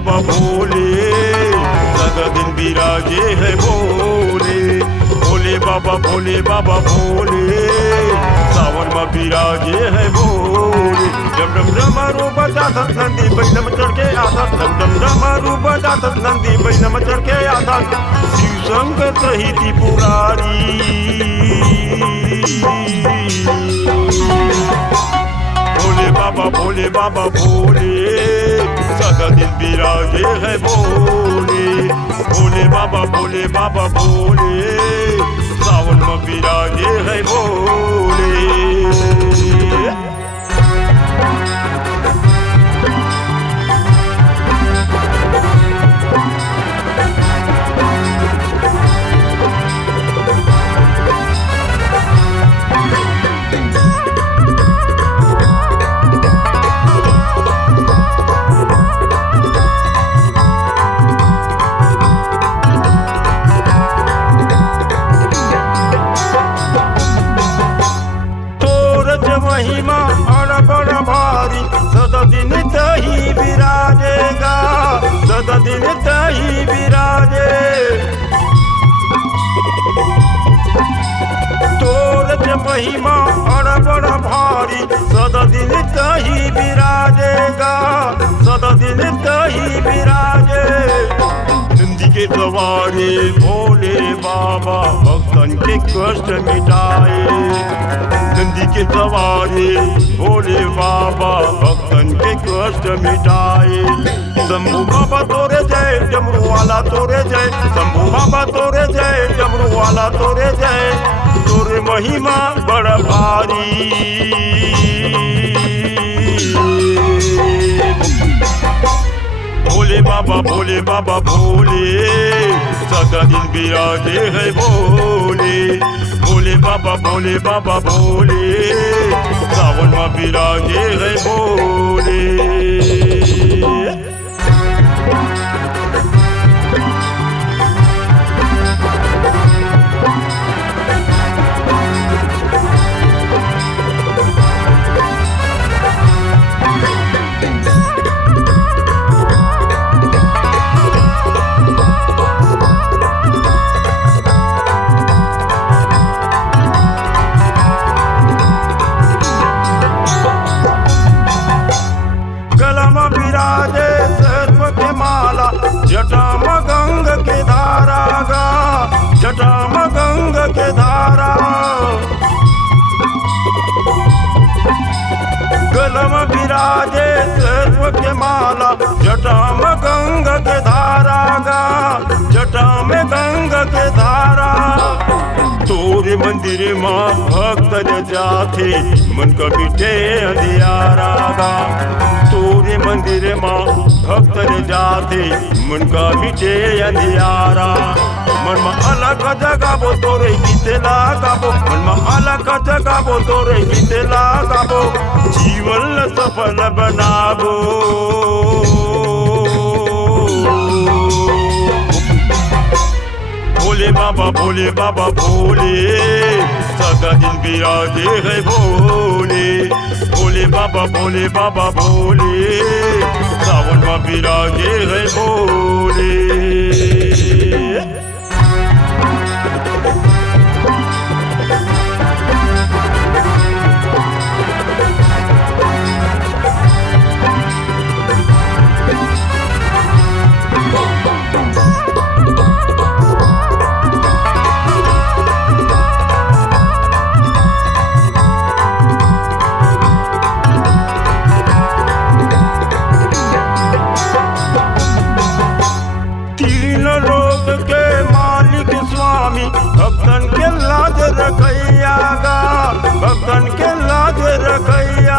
बाबा भोले सदा दिन विराजे है भोले। भोले बाबा भोले सावन में विराजे है भोले। डम डम डमरू बजात नंदी बैलम चढ़ के आता, डम डम डमरू बजात नंदी बैलम चढ़ के आता। शिव शंकर रही त्रिपुरारी भोले बाबा भोले सदा दिन विराजे है भोले। भोले बाबा भोले सावन में विराजे है भोले। महिमा बड़ भारी सदा दिन तही विराजेगा, सदा दिन तही विराजे। तोर महिमा बड़ भारी सदा दिन तही विराजेगा, सदा दिन तही विराजे। नंदी के सवारे भोले बाबा भक्तन के कष्ट मिटाए। नंदी के सवारे भोले बाबा भक्तन के कष्ट मिटाए। शंभू बाबा तोरे जय डमरू वाला तोरे जय, शंभू बाबा तोरे जय डमरू वाला तोरे जय। तोरे महिमा बड़ा भारी भोले बाबा भोले सदा दिन विराजे है भोले। भोले बाबा भोले सावन में विराजे है भोले। जटा में गंग के धारा गा, जटा में गंग के धारा। गला में विराजे सर्प के माला, जटा में गंग के धारा गा, जटा में गंग के धारा। तोरे मंदिर माँ भक्त जाते मन का बिटे अंधियारा गा। तोरे मंदिर माँ भक्त जाते मन का बिटे अंधियारा। मन में अलग जगह वो तोरे गीते लगाबो, मन में अलग जगह वो तोरे गीते लगाबो। जीवन सफल बनाबो भोले बाबा भोले सदा दिन विराजे है भोले। भोले बाबा भोले सावन में विराजे है भोले। भक्तन के लाज रखैया गा, भक्तन के लाज रखैया।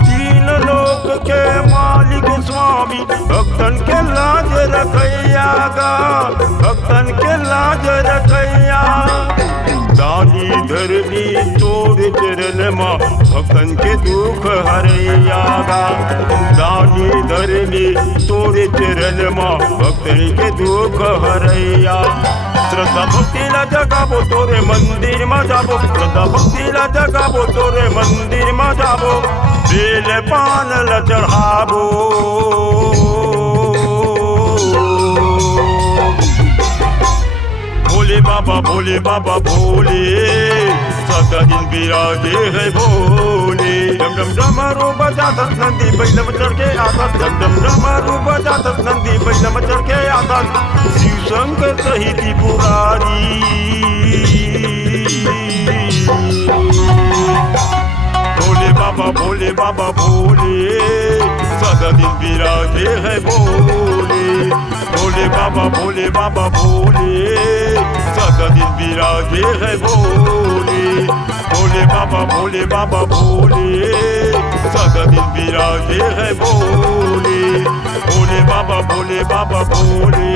तीन लोक के मालिक स्वामी भक्तन के लाज रखैया गा, भक्तन के लाज रखैया। दानी धरनी तोरे चरण माँ भक्तन के दुख हरैया गा। दानी धरनी तोरे चरण माँ भक्तन के दुख हरैया। श्रद्धा भक्ति ला जगाबो तोरे मंदिर में जाबो, श्रद्धा भक्ति ला जगाबो तोरे मंदिर में जाबो। बेल पान ला चढ़ाबो, भोले बाबा भोले बाबा भोले, सदा दिन विराजे है भोले। डम डम डमरू बजाता नंदी बैलम चढ़ के आता, डम डम डमरू बजाता नंदी बैलम चढ़ के आता। शिव शंकर सही त्रिपुरारी, भोले बाबा भोले, सदा दिन विराजे है भोले। भोले बाबा भोले, सदा दिन विराजे है भोले। भोले बाबा भोले, सदा दिन विराजे है भोले। भोले बाबा भोले,